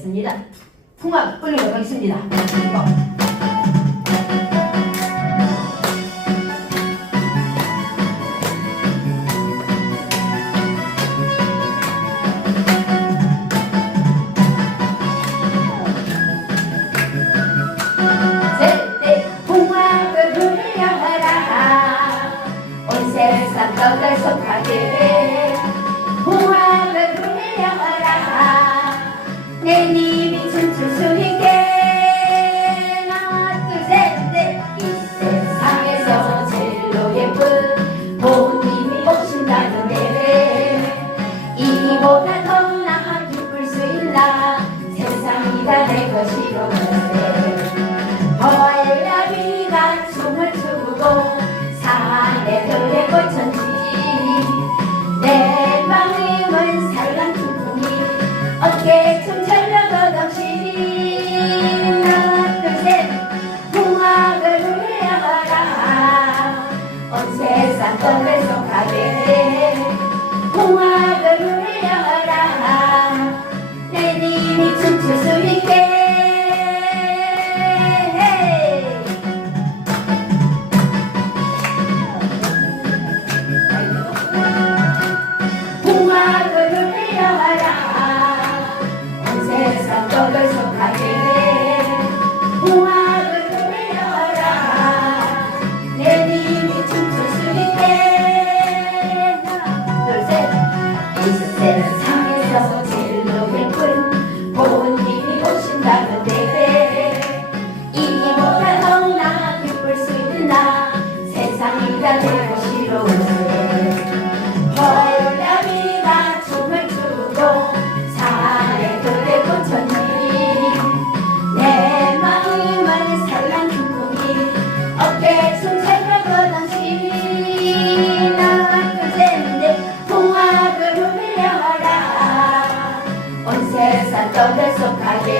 되겠습니다. 풍악 끌리고 있습니다. 세상 떠들 속하게 풍악을 불려라 Hey, la tempête sans cadet. Point de l'eau. donde son calles.